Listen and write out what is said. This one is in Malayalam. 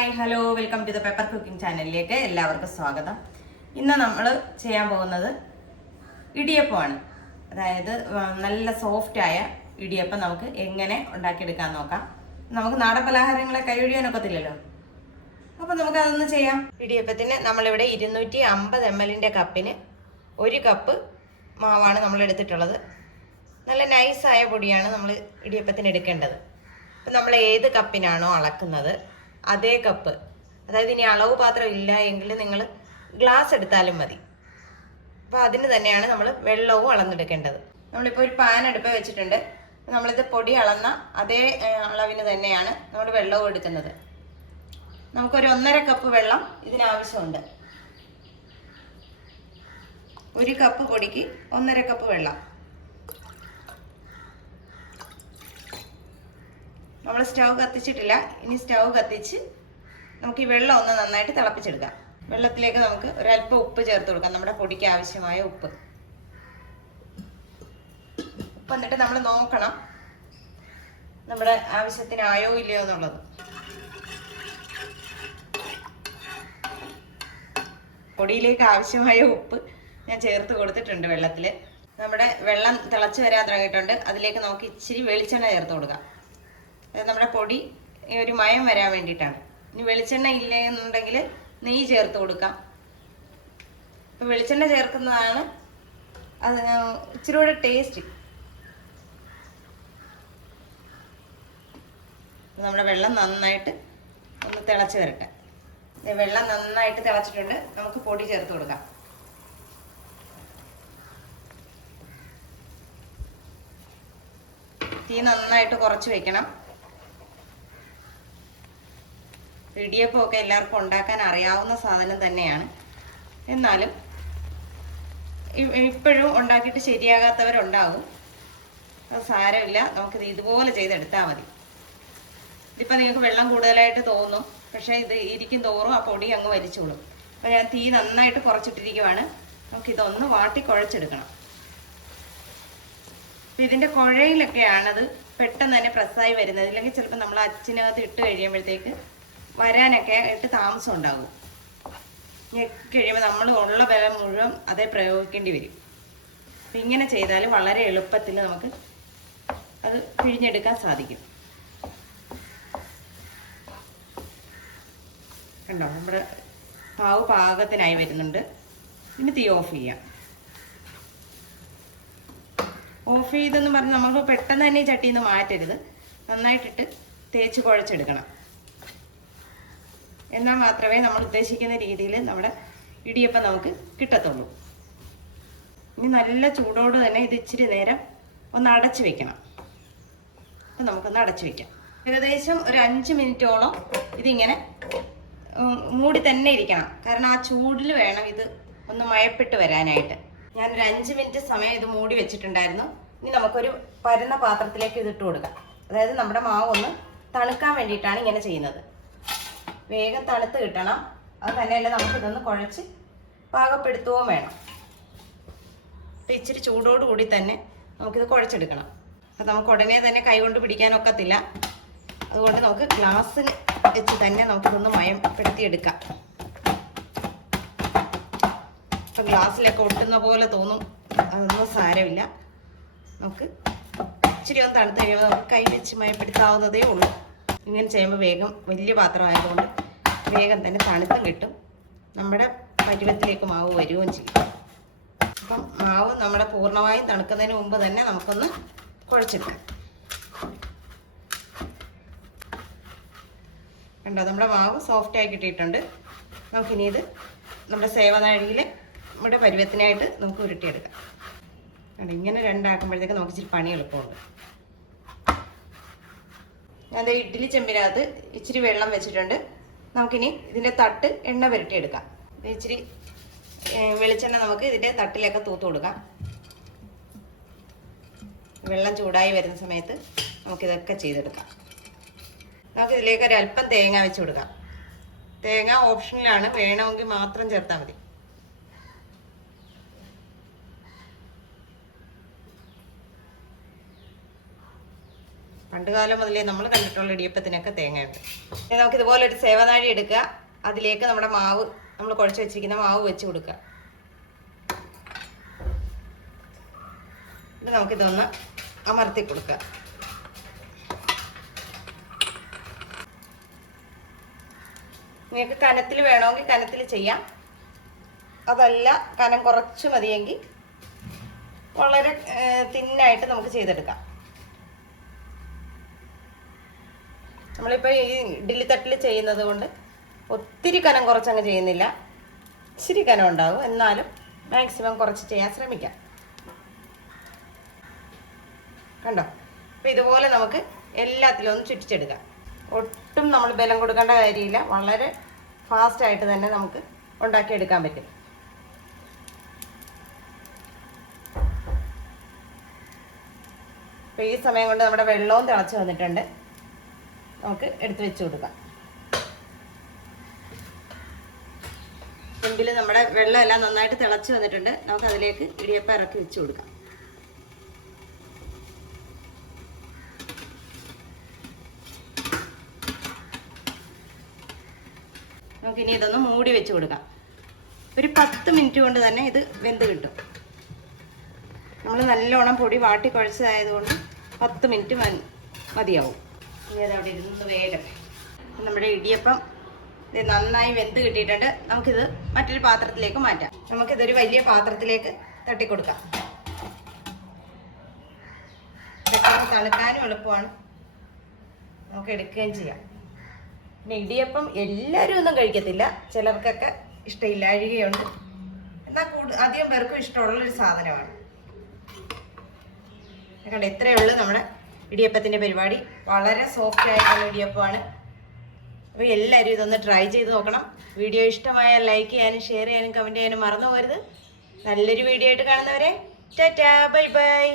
Hi hello welcome to the paper cooking ചാനലിലേക്ക് എല്ലാവർക്കും സ്വാഗതം. ഇന്ന് നമ്മൾ ചെയ്യാൻ പോകുന്നത് ഇടിയപ്പമാണ്. അതായത് നല്ല സോഫ്റ്റ് ആയ ഇടിയപ്പം നമുക്ക് എങ്ങനെ ഉണ്ടാക്കിയെടുക്കാൻ നോക്കാം. നമുക്ക് നാടൻ പലഹാരങ്ങളെ കൈയൊഴിയാനൊക്കത്തില്ലല്ലോ അപ്പോൾ നമുക്ക് അതൊന്ന് ചെയ്യാം. ഇടിയപ്പത്തിന് നമ്മളിവിടെ ഇരുന്നൂറ്റി അമ്പത് എം എല്ലിന്റെ കപ്പിന് ഒരു കപ്പ് മാവാണ് നമ്മൾ എടുത്തിട്ടുള്ളത് നല്ല നൈസായ പൊടിയാണ് നമ്മൾ ഇടിയപ്പത്തിന് എടുക്കേണ്ടത്. അപ്പം നമ്മൾ ഏത് കപ്പിനാണോ അളക്കുന്നത്? അതേ കപ്പ്. അതായത് ഇനി അളവ് പാത്രം ഇല്ല എങ്കിൽ നിങ്ങൾ ഗ്ലാസ് എടുത്താലും മതി. അപ്പോൾ അതിന് തന്നെയാണ് നമ്മൾ വെള്ളവും അളന്നെടുക്കേണ്ടത്. നമ്മളിപ്പോൾ ഒരു പാൻ അടുപ്പ് വെച്ചിട്ടുണ്ട്. നമ്മളിത് പൊടി അളന്ന അതേ അളവിന് തന്നെയാണ് നമ്മൾ വെള്ളവും എടുക്കുന്നത്. നമുക്കൊരു ഒന്നര കപ്പ് വെള്ളം ഇതിനാവശ്യമുണ്ട്. ഒരു കപ്പ് പൊടിക്ക് ഒന്നര കപ്പ് വെള്ളം. നമ്മൾ സ്റ്റൗ കത്തിച്ചിട്ടില്ല. ഇനി സ്റ്റൗ കത്തിച്ച് നമുക്ക് ഈ വെള്ളം ഒന്ന് നന്നായിട്ട് തിളപ്പിച്ചെടുക്കാം. വെള്ളത്തിലേക്ക് നമുക്ക് ഒരല്പം ഉപ്പ് ചേർത്ത് കൊടുക്കാം. നമ്മുടെ പൊടിക്ക് ആവശ്യമായ ഉപ്പ്. ഉപ്പ് എന്നിട്ട് നമ്മൾ നോക്കണം നമ്മുടെ ആവശ്യത്തിനായോ ഇല്ലയോ എന്നുള്ളത്. പൊടിയിലേക്ക് ആവശ്യമായ ഉപ്പ് ഞാൻ ചേർത്ത് കൊടുത്തിട്ടുണ്ട് വെള്ളത്തിൽ നമ്മുടെ വെള്ളം തിളച്ച് വരാൻ തുടങ്ങിയിട്ടുണ്ട്. അതിലേക്ക് നമുക്ക് ഇച്ചിരി വെളിച്ചെണ്ണ ചേർത്ത് കൊടുക്കാം. നമ്മുടെ പൊടി ഒരു മയം വരാൻ വേണ്ടിയിട്ടാണ്. ഇനി വെളിച്ചെണ്ണ ഇല്ല എന്നുണ്ടെങ്കിൽ നെയ്യ് ചേർത്ത് കൊടുക്കാം. ഇപ്പം വെളിച്ചെണ്ണ ചേർക്കുന്നതാണ്. അത് ഇച്ചിരി കൂടെ ടേസ്റ്റ് നമ്മുടെ വെള്ളം നന്നായിട്ട് ഒന്ന് തിളച്ച് വരട്ടെ. വെള്ളം നന്നായിട്ട് തിളച്ചിട്ടുണ്ട്. നമുക്ക് പൊടി ചേർത്ത് കൊടുക്കാം. തീ നന്നായിട്ട് കുറച്ച് വെക്കണം. ഇടിയപ്പമൊക്കെ എല്ലാവർക്കും ഉണ്ടാക്കാൻ അറിയാവുന്ന സാധനം തന്നെയാണ്. എന്നാലും ഇപ്പോഴും ഉണ്ടാക്കിയിട്ട് ശരിയാകാത്തവരുണ്ടാകും അത് സാരമില്ല. നമുക്കിത് ഇതുപോലെ ചെയ്തെടുത്താൽ മതി. ഇതിപ്പോൾ നിങ്ങൾക്ക് വെള്ളം കൂടുതലായിട്ട് തോന്നും. പക്ഷേ ഇത് ഇരിക്കും തോറും ആ പൊടി അങ്ങ് വലിച്ചോളും. അപ്പോൾ ഞാൻ തീ നന്നായിട്ട് കുറച്ചിട്ടിരിക്കുവാണ്. നമുക്കിതൊന്ന് വാട്ടി കുഴച്ചെടുക്കണം. അപ്പോൾ ഇതിന്റെ കുഴയിലൊക്കെയാണത് പെട്ടെന്ന് തന്നെ പ്രസ്സായി വരുന്നത്. ഇല്ലെങ്കിൽ ചിലപ്പോൾ നമ്മൾ അച്ചിനകത്ത് ഇട്ട് കഴിയുമ്പോഴത്തേക്ക് വരാനൊക്കെ ആയിട്ട് താമസം ഉണ്ടാകും കഴിയുമ്പോൾ നമ്മൾ ഉള്ള ബലം മുഴുവൻ അതേ പ്രയോഗിക്കേണ്ടി വരും. അപ്പം ഇങ്ങനെ ചെയ്താൽ വളരെ എളുപ്പത്തിൽ നമുക്ക് അത് പിഴിഞ്ഞെടുക്കാൻ സാധിക്കും. കണ്ടോ? നമ്മുടെ പാവ് പാകത്തിനായി വരുന്നുണ്ട്. ഇനി തീ ഓഫ് ചെയ്യാം. ഓഫ് ചെയ്തെന്ന് പറഞ്ഞ് നമുക്ക് പെട്ടെന്ന് തന്നെ ചട്ടിയിൽ നിന്ന് മാറ്റരുത്. നന്നായിട്ടിട്ട് തേച്ച് കുഴച്ചെടുക്കണം. എന്നാൽ മാത്രമേ നമ്മൾ ഉദ്ദേശിക്കുന്ന രീതിയിൽ നമ്മുടെ ഇടിയപ്പം നമുക്ക് കിട്ടത്തുള്ളൂ. ഇനി നല്ല ചൂടോട് തന്നെ ഇത് ഇച്ചിരി നേരം ഒന്ന് അടച്ചു വെക്കണം. അപ്പം നമുക്കൊന്ന് അടച്ചു വെക്കാം. ഏകദേശം ഒരു അഞ്ച് മിനിറ്റോളം ഇതിങ്ങനെ മൂടി തന്നെ ഇരിക്കണം. കാരണം ആ ചൂടിൽ വേണം ഇത് ഒന്ന് മയപ്പെട്ട് വരാനായിട്ട്. ഞാനൊരു അഞ്ച് മിനിറ്റ് സമയം ഇത് മൂടി വെച്ചിട്ടുണ്ടായിരുന്നു. ഇനി നമുക്കൊരു പരന്ന പാത്രത്തിലേക്ക് ഇതിട്ട് കൊടുക്കാം. അതായത് നമ്മുടെ മാവ് ഒന്ന് തണുക്കാൻ വേണ്ടിയിട്ടാണ് ഇങ്ങനെ ചെയ്യുന്നത്. വേഗം തണുത്ത് കിട്ടണം. അത് തന്നെയല്ല നമുക്കിതൊന്ന് കുഴച്ച് പാകപ്പെടുത്തുകയും വേണം. അപ്പം ഇച്ചിരി ചൂടോടുകൂടി തന്നെ നമുക്കിത് കുഴച്ചെടുക്കണം. അപ്പം നമുക്ക് ഉടനെ തന്നെ കൈകൊണ്ട് പിടിക്കാനൊക്കത്തില്ല അതുകൊണ്ട് നമുക്ക് ഗ്ലാസ്സിൽ വെച്ച് തന്നെ നമുക്കിതൊന്ന് മയപ്പെടുത്തിയെടുക്കാം. ഇപ്പം ഗ്ലാസ്സിലൊക്കെ ഒട്ടുന്ന പോലെ തോന്നും. അതൊന്നും സാരമില്ല. നമുക്ക് ഇച്ചിരി ഒന്ന് തണുത്ത് കഴിയുമ്പോൾ നമുക്ക് കൈ വെച്ച് മയപ്പെടുത്താവുന്നതേ ഉള്ളൂ. ഇങ്ങനെ ചെയ്യുമ്പോൾ വേഗം വലിയ പാത്രം ആയതുകൊണ്ട് വേഗം തന്നെ തണുത്തും കിട്ടും. നമ്മുടെ പരുവത്തിലേക്ക് മാവ് വരികയും ചെയ്യും. അപ്പം മാവ് നമ്മുടെ പൂർണമായും തണുക്കുന്നതിന് മുമ്പ് തന്നെ നമുക്കൊന്ന് കുഴച്ചെടുക്കാം. കണ്ടോ നമ്മുടെ മാവ് സോഫ്റ്റ് ആയി കിട്ടിയിട്ടുണ്ട്. നമുക്കിനി ഇത് നമ്മുടെ സേവനാഴിയിൽ നമ്മുടെ പരുവത്തിനായിട്ട് നമുക്ക് ഉരുട്ടിയെടുക്കാം. ഇങ്ങനെ രണ്ടാക്കുമ്പോഴത്തേക്ക് നമുക്ക് ഇച്ചിരി പണി എളുപ്പമുണ്ട്. ഞാൻ ഇഡ്ഡലി ചെമ്പിനകത്ത് ഇച്ചിരി വെള്ളം വെച്ചിട്ടുണ്ട്. നമുക്കിനി ഇതിന്റെ തട്ട് എണ്ണ പുരട്ടിയെടുക്കാം. ഇച്ചിരി വെളിച്ചെണ്ണ നമുക്ക് ഇതിന്റെ തട്ടിലൊക്കെ തൂത്ത് കൊടുക്കാം. വെള്ളം ചൂടായി വരുന്ന സമയത്ത് നമുക്കിതൊക്കെ ചെയ്തെടുക്കാം. നമുക്ക് ഇതിലേക്ക് അല്പം തേങ്ങ വെച്ച് കൊടുക്കാം. തേങ്ങ ഓപ്ഷനിലാണ്. വേണമെങ്കിൽ മാത്രം ചേർത്താൽ മതി. പണ്ട് കാലം മുതലേ നമ്മൾ കണ്ടിട്ടുള്ള ഇടിയപ്പത്തിനൊക്കെ തേങ്ങയുണ്ട്. ഇനി നമുക്ക് ഇതുപോലെ ഒരു സേവനാഴി എടുക്കുക. അതിലേക്ക് നമ്മുടെ മാവ് നമ്മൾ കുഴച്ച് വെച്ചിരിക്കുന്ന മാവ് വെച്ച് കൊടുക്കുക. ഇത് നമുക്കിതൊന്ന് അമർത്തി കൊടുക്കുക. നിങ്ങൾക്ക് കനത്തിൽ വേണമെങ്കിൽ കനത്തിൽ ചെയ്യാം. അതല്ല കനം കുറച്ച് മതിയെങ്കിൽ വളരെ തിന്നായിട്ട് നമുക്ക് ചെയ്തെടുക്കാം. നമ്മളിപ്പോൾ ഈ ഇഡ്ഡലി തട്ടിൽ ചെയ്യുന്നത് കൊണ്ട് ഒത്തിരി കനം കുറച്ചങ്ങ് ചെയ്യുന്നില്ല. ഇച്ചിരി കനം ഉണ്ടാകും എന്നാലും മാക്സിമം കുറച്ച് ചെയ്യാൻ ശ്രമിക്കാം. കണ്ടോ? അപ്പോൾ ഇതുപോലെ നമുക്ക് എല്ലാത്തിലും ഒന്ന് ചുറ്റിച്ചെടുക്കാം. ഒട്ടും നമ്മൾ ബലം കൊടുക്കേണ്ട കാര്യമില്ല. വളരെ ഫാസ്റ്റായിട്ട് തന്നെ നമുക്ക് ഉണ്ടാക്കിയെടുക്കാൻ പറ്റും. അപ്പോൾ ഈ സമയം കൊണ്ട് നമ്മുടെ വെള്ളവും തിളച്ച് വന്നിട്ടുണ്ട്. നമുക്ക് എടുത്ത് വെച്ച് കൊടുക്കാം. എങ്കിൽ നമ്മുടെ വെള്ളം എല്ലാം നന്നായിട്ട് തിളച്ച് വന്നിട്ടുണ്ട്. നമുക്ക് അതിലേക്ക് ഇടിയപ്പം ഇറക്കി വെച്ച് കൊടുക്കാം. നമുക്കിനി ഇതൊന്ന് മൂടി വെച്ച് കൊടുക്കാം. ഒരു പത്ത് മിനിറ്റ് കൊണ്ട് തന്നെ ഇത് വെന്ത് കിട്ടും. നമ്മൾ നല്ലോണം പൊടി വാട്ടി കുഴച്ചതായതുകൊണ്ട് പത്ത് മിനിറ്റ് മതി- മതിയാവും. ഇനി അവിടെ ഇരുന്ന് വേഗം. നമ്മുടെ ഇടിയപ്പം ഇത് നന്നായി വെന്ത് കിട്ടിയിട്ടുണ്ട്. നമുക്കിത് മറ്റൊരു പാത്രത്തിലേക്ക് മാറ്റാം. നമുക്കിതൊരു വലിയ പാത്രത്തിലേക്ക് തട്ടിക്കൊടുക്കാം. പെട്ടെന്ന് തണുക്കാനും എളുപ്പമാണ്. നമുക്ക് എടുക്കുകയും ചെയ്യാം. പിന്നെ ഇടിയപ്പം എല്ലാവരും ഒന്നും കഴിക്കത്തില്ല. ചിലർക്കൊക്കെ ഇഷ്ടമില്ലാഴികയുണ്ട് എന്നാൽ കൂടു അധികം പേർക്കും ഇഷ്ടമുള്ളൊരു സാധനമാണ്. കണ്ട? ഇത്രയേ ഉള്ളൂ നമ്മുടെ ഇടിയപ്പത്തിന്റെ പരിപാടി. വളരെ സോഫ്റ്റ് ആയിട്ടുള്ള ഇടിയപ്പമാണ്. അപ്പോൾ എല്ലാവരും ഇതൊന്ന് ട്രൈ ചെയ്ത് നോക്കണം. വീഡിയോ ഇഷ്ടമായ ലൈക്ക് ചെയ്യാനും ഷെയർ ചെയ്യാനും കമന്റ് ചെയ്യാനും മറന്നു പോകരുത്. നല്ലൊരു വീഡിയോ ആയിട്ട് കാണുന്നവരെ ടാറ്റാ ബൈ ബൈ